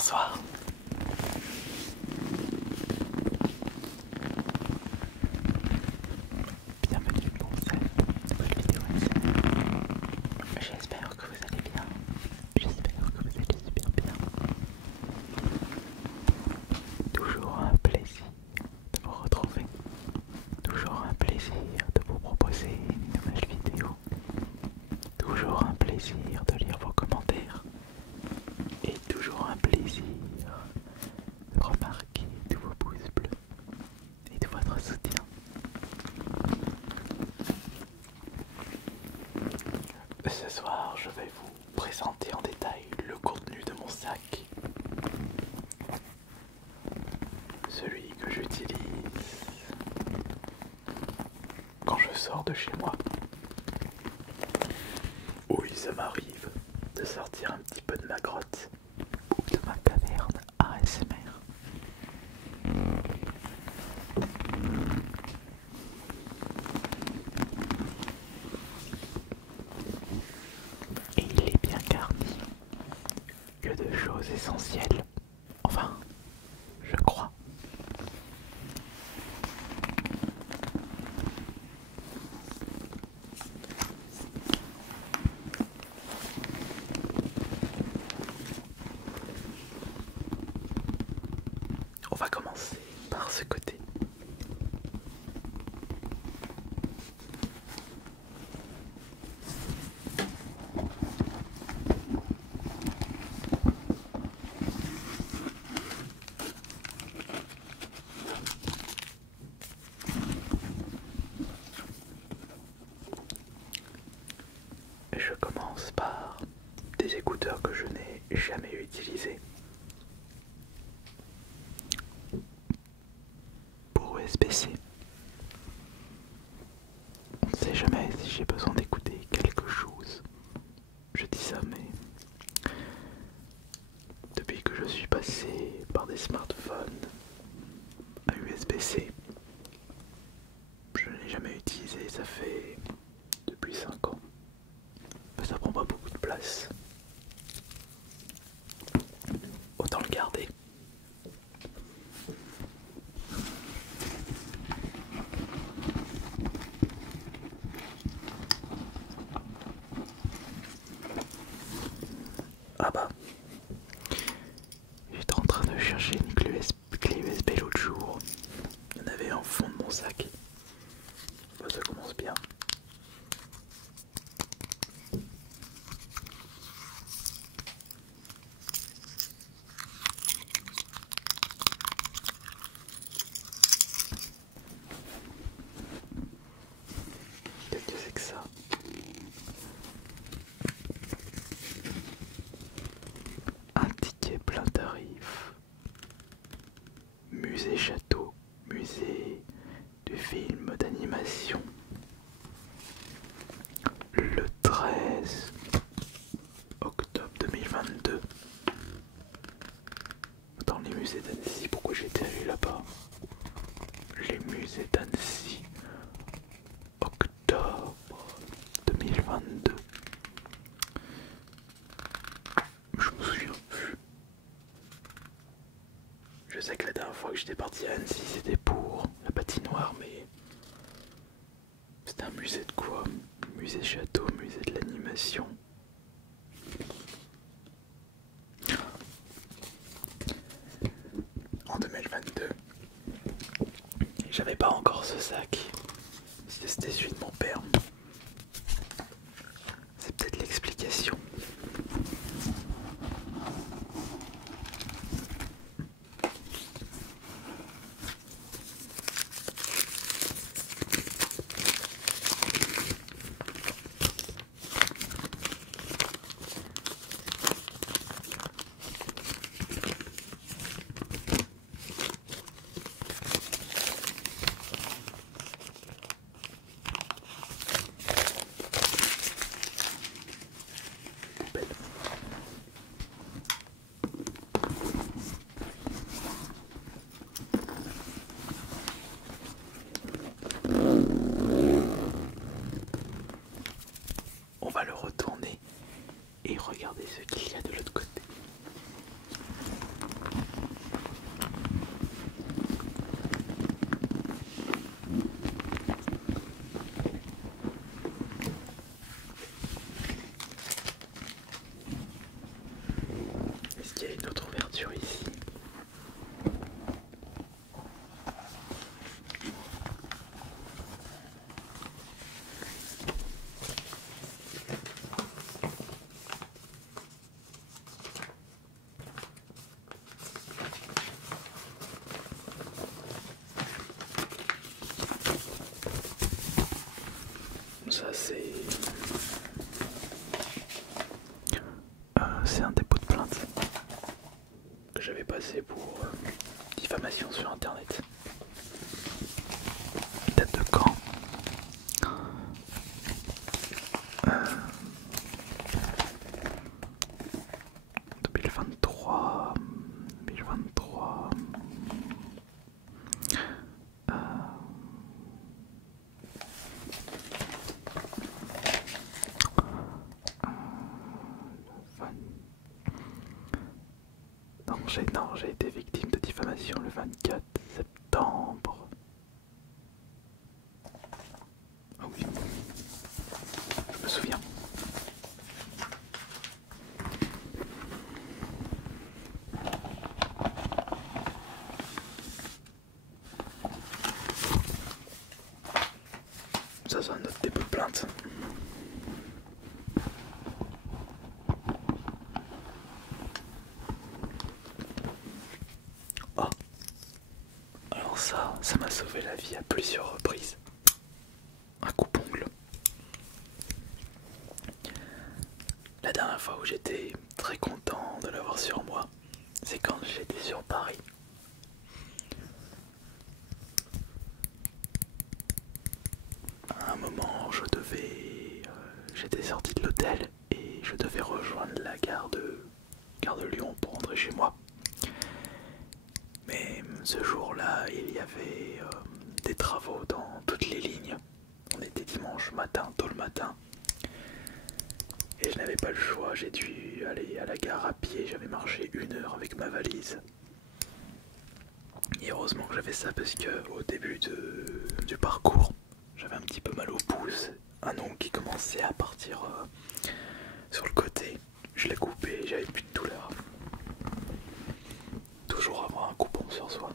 Bonsoir. Bienvenue pour cette nouvelle vidéo ASMR. J'espère que vous allez bien. J'espère que vous allez super bien. Toujours un plaisir de vous retrouver. Toujours un plaisir de vous proposer une nouvelle vidéo. Toujours un plaisir de lire vos commentaires. Et toujours un plaisir de remarquer tous vos pouces bleus et de votre soutien. Ce soir, je vais vous présenter en détail le contenu de mon sac. Celui que j'utilise quand je sors de chez moi. Oui, ça m'arrive de sortir un petit peu de ma grotte ou de ma caverne ASMR. Et il est bien garni que de choses essentielles. Enfin, je crois. On va commencer par ce côté. Je commence par des écouteurs que je n'ai jamais utilisés. Pour USB-C. On ne sait jamais si j'ai besoin d'écouter quelque chose. Je dis ça, mais depuis que je suis passé par des smartphones à USB-C, je ne l'ai jamais utilisé. Ça fait depuis 5 ans. Mais ça prend pas beaucoup de place. Autant le garder. Ah bah, j'étais en train de chercher une clé USB l'autre jour. Il y en avait en fond de mon sac. Bah, ça commence bien. Qu'est-ce que c'est que ça? Un ticket plein tarif. Musée Château, musée du film d'animation. Le 13 octobre 2022. Dans les musées d'Annecy, pourquoi j'étais allé là-bas? Les musées d'Annecy, octobre 2022. Je me souviens plus. Je sais que la dernière fois que j'étais parti à Annecy, c'était pour la patinoire, mais c'était un musée de quoi? Musée château, musée de l'animation. En 2022, j'avais pas encore ce sac. C'était celui de mon père. C'est peut-être l'explication. On va le retourner et regarder ce qu'il y a de l'autre côté. passer pour diffamation sur internet. Il date de quand? 2023. 2023. Non, j'ai été victime de diffamation le 24 septembre. Ah oui, je me souviens. Ça, c'est un autre dépôt de plainte. Oh, alors ça m'a sauvé la vie à plusieurs reprises. Un coupe-ongle. La dernière fois où j'étais très content de l'avoir sur moi, c'est quand j'étais sur Paris. À un moment, j'étais sorti de l'hôtel et je devais rejoindre la gare de Lyon pour rentrer chez moi. Mais ce jour-là, il y avait des travaux dans toutes les lignes. On était dimanche matin, tôt le matin. Et je n'avais pas le choix, j'ai dû aller à la gare à pied, j'avais marché 1 heure avec ma valise. Et heureusement que j'avais ça parce que au début du parcours, j'avais un petit peu mal au pouce, un ongle qui commençait à partir sur le côté. Je l'ai coupé, j'avais plus de douleur. Toujours avoir un coupon sur soi.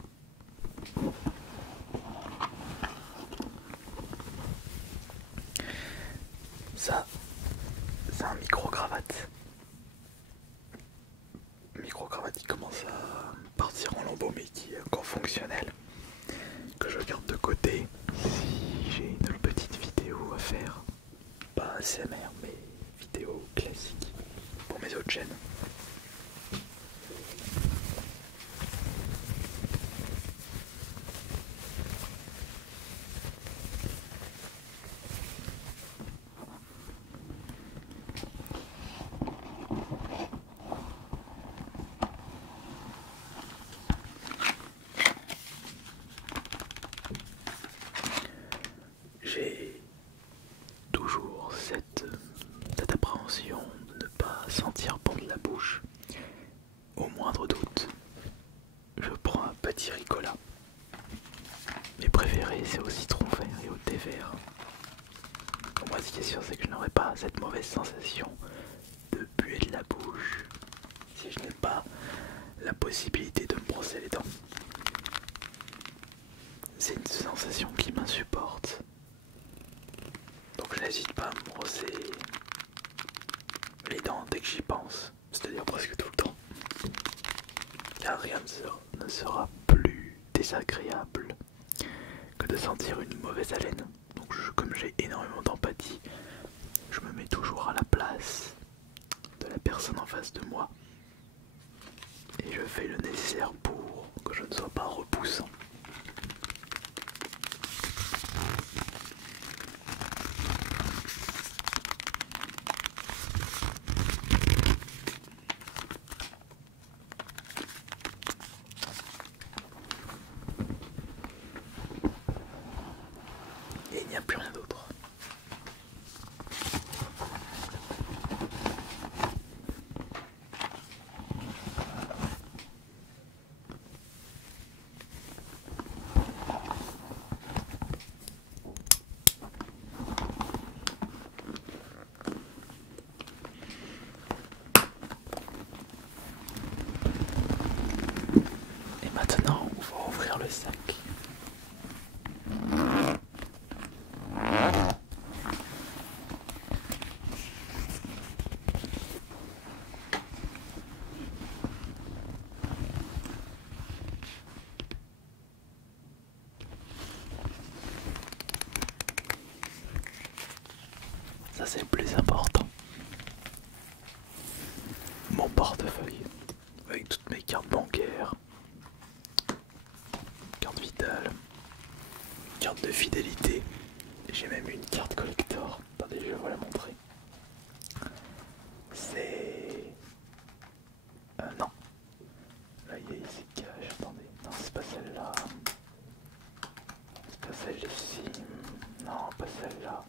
Ça, c'est un micro-cravate. Micro-cravate qui commence à partir en lambeaux mais qui est encore fonctionnel. Que je garde de côté si j'ai une petite vidéo à faire. Pas ASMR mais vidéo classique pour mes autres chaînes. J'ai toujours cette appréhension de ne pas sentir bon de la bouche. Au moindre doute, je prends un petit Ricola. Mes préférés, c'est au citron vert et au thé vert. Moi, ce qui est sûr, c'est que je n'aurai pas cette mauvaise sensation de buer de la bouche si je n'ai pas la possibilité de me brosser les dents. C'est une sensation qui m'insupporte. Donc je n'hésite pas à me brosser les dents dès que j'y pense, c'est-à-dire presque tout le temps. Car rien ne sera plus désagréable que de sentir une mauvaise haleine. Donc comme j'ai énormément d'empathie, je me mets toujours à la place de la personne en face de moi. Et je fais le nécessaire pour que je ne sois pas repoussant. Et il n'y a plus rien d'autre. Et maintenant, on va ouvrir le sac. Ça, c'est le plus important. Mon portefeuille avec toutes mes cartes bancaires, Non. Là, il se cache. Attendez. Non, c'est pas celle-là. C'est pas celle-ci. Non, pas celle-là.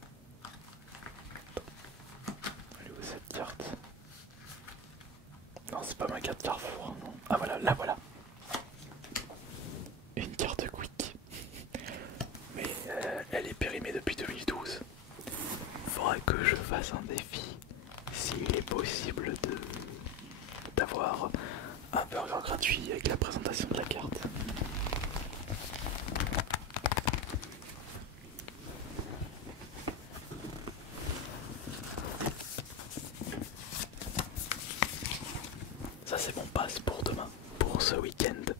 Elle est où cette carte? Non, c'est pas ma carte Carrefour. Non. Ah voilà, là voilà. Une carte Quick. Mais elle est périmée depuis 2012. Faudrait que je fasse un défi. S'il est possible d'avoir un burger gratuit avec la présentation de la carte. Ça c'est mon passe pour demain, pour ce week-end,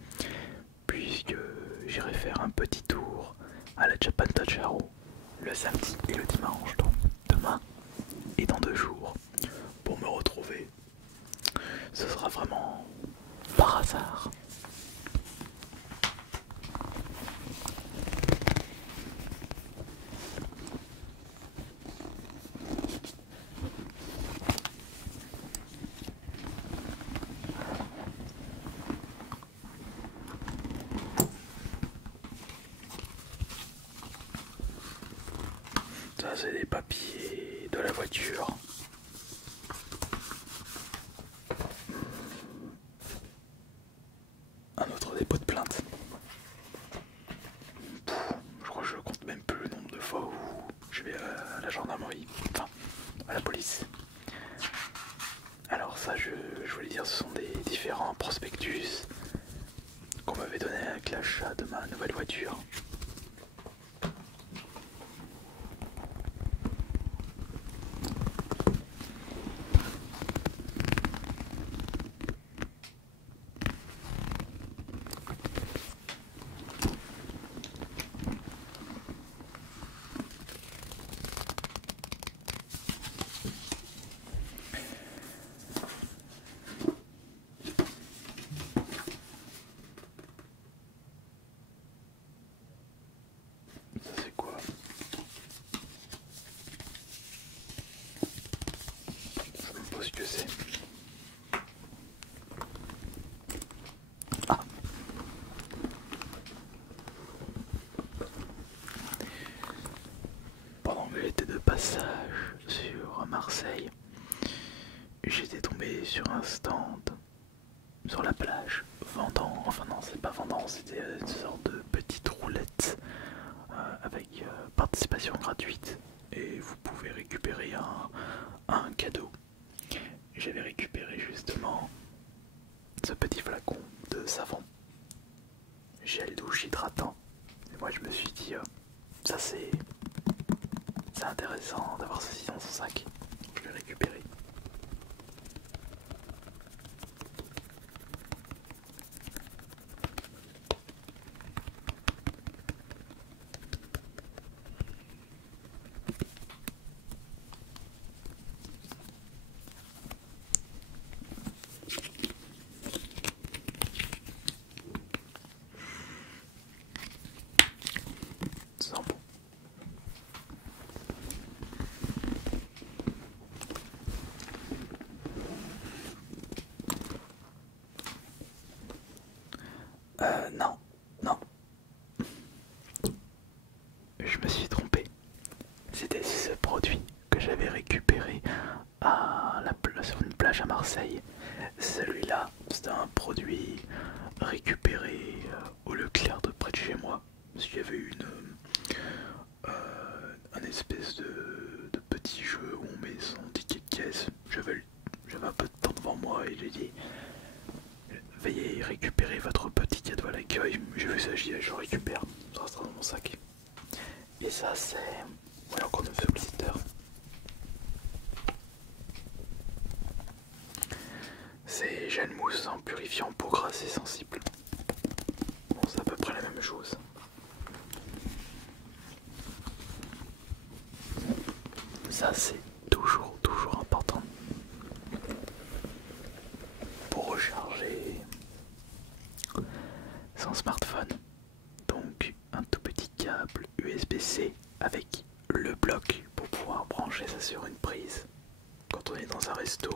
puisque j'irai faire un petit tour à la Japan Tacharo le samedi et le dimanche, donc demain et dans 2 jours, pour me retrouver. Ce sera vraiment par hasard. Ça c'est des papiers de la voiture. Un autre dépôt de plainte. Je crois que je compte même plus le nombre de fois où je vais à la gendarmerie, enfin à la police. Alors ça je voulais dire, ce sont des différents prospectus qu'on m'avait donné avec l'achat de ma nouvelle voiture. Ça c'est quoi? Je me pose ce que c'est. Ah. Pendant que j'étais de passage sur Marseille, j'étais tombé sur un stand sur la plage vendant, enfin non c'est pas vendant, c'était une sorte de petite roulette avec participation gratuite et vous pouvez récupérer un cadeau. J'avais récupéré justement ce petit flacon de savon, gel douche hydratant. Et moi je me suis dit, ça c'est intéressant d'avoir ceci dans son sac. Je l'ai récupéré. Ça sent bon. Non, non. Je me suis trompé. C'était ce produit que j'avais récupéré sur une plage à Marseille. Celui-là, c'était un produit récupéré au Leclerc de près de chez moi. Parce qu'il y avait un espèce de petit jeu où on met son ticket de caisse. J'avais un peu de temps devant moi et j'ai dit veuillez récupérer votre petit cadeau à l'accueil. J'ai vu ça, j'ai dit je récupère, ça restera dans mon sac. Et ça c'est... Ouais, encore 9 solliciteurs. C'est gel mousse en purifiant peau grasse et sensible. Bon, c'est à peu près la même chose. Ça c'est toujours important pour recharger son smartphone. Donc un tout petit câble USB-C avec le bloc pour pouvoir brancher ça sur une prise quand on est dans un resto.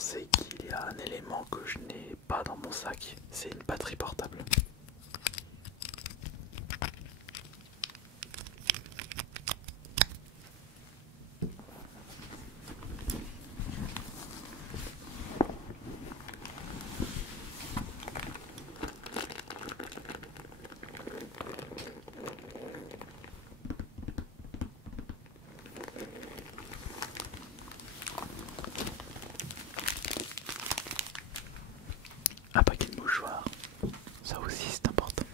penser qu'il y a un élément que je n'ai pas dans mon sac, c'est une batterie portable. Un paquet de mouchoirs, ça aussi c'est important.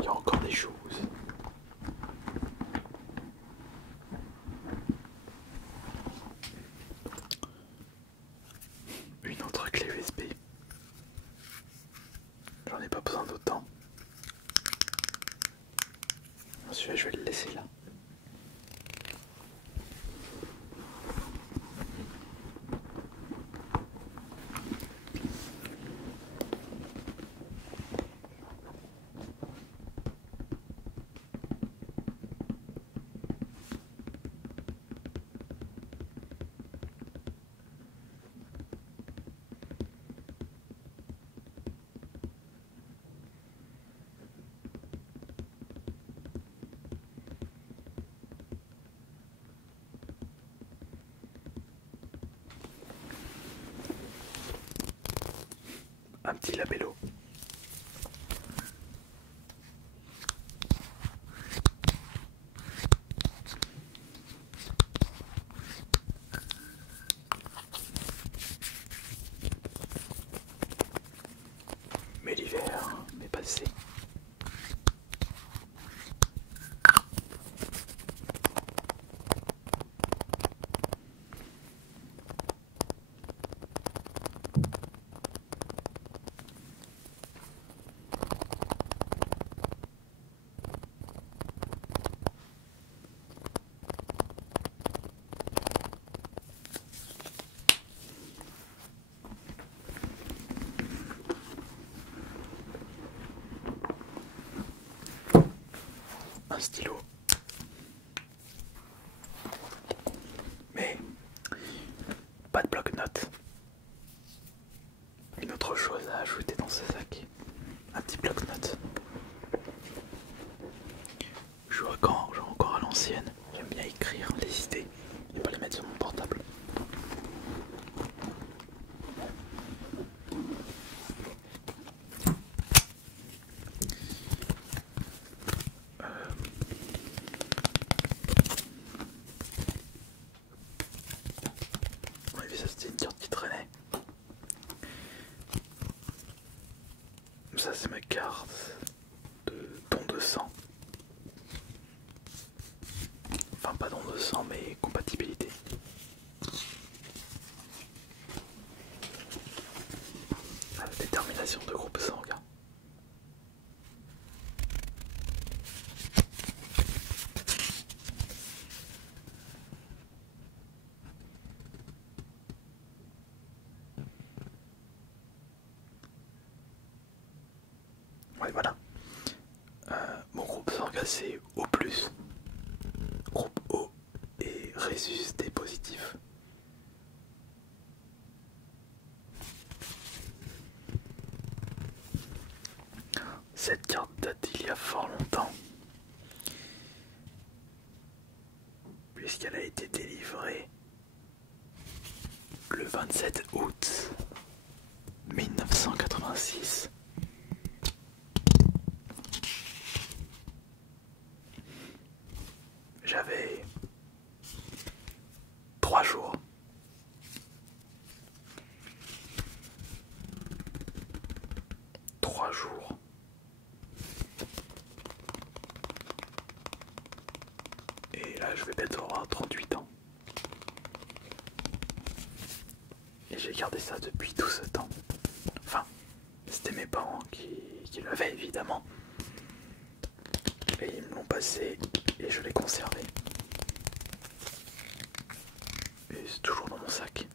Il y a encore des choses. Une autre clé USB. J'en ai pas besoin d'autant. Celui-là, je vais le laisser là. Un petit labello. Mais l'hiver m'est passé. Un stylo. Mais pas de bloc-notes. Une autre chose à ajouter dans ce sac. Un petit bloc-notes. Je joue encore à l'ancienne. J'aime bien écrire les idées et pas les mettre sur mon portable. Oui, ça c'était une carte qui traînait. Ça c'est ma carte de don de sang. Enfin pas don de sang mais compatibilité. Détermination de groupe sanguin. Ouais voilà. Mon groupe sanguin c'est O+. Groupe O et Rhésus D positif. Cette carte date d'il y a fort longtemps, puisqu'elle a été délivrée le 27 août 1986. J'avais 3 jours. Et là je vais bientôt avoir 38 ans. gardé ça depuis tout ce temps. Enfin, c'était mes parents qui l'avaient évidemment. Et ils me l'ont passé et je l'ai conservé. Et c'est toujours dans mon sac.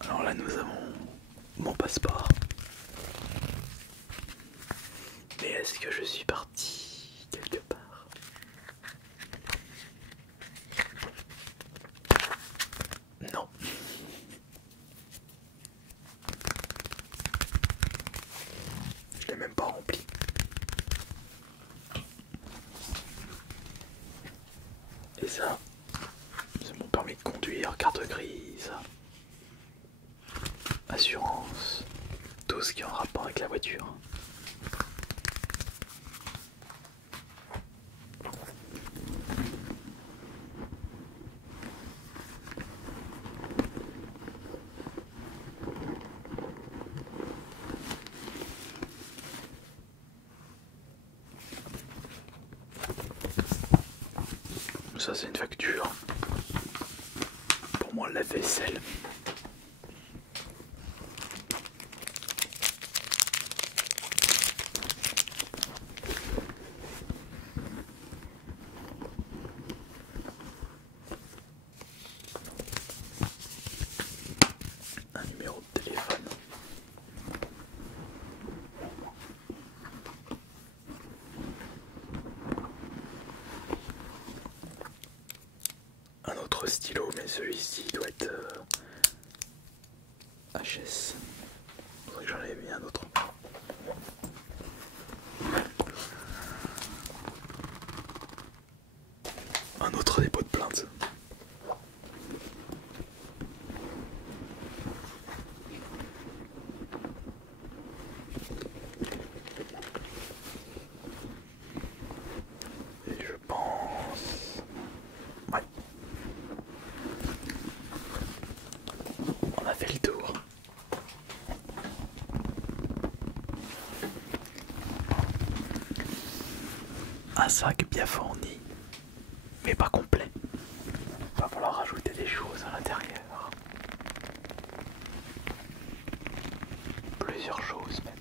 Alors là nous avons mon passeport. Mais est-ce que je suis parti quelque part? Non. Je l'ai même pas rempli. Et ça, c'est mon permis de conduire, carte grise, assurance, tout ce qui est en rapport avec la voiture. Ça c'est une facture pour moi la vaisselle. Un numéro de téléphone. Un autre stylo, mais celui-ci doit être HS. Faudrait que j'en avais mis un autre. Un autre dépôt de plainte. Et je pense... Ouais. On a fait le tour. Un sac bien fourni, mais pas complet. Va falloir rajouter des choses à l'intérieur. Plusieurs choses même.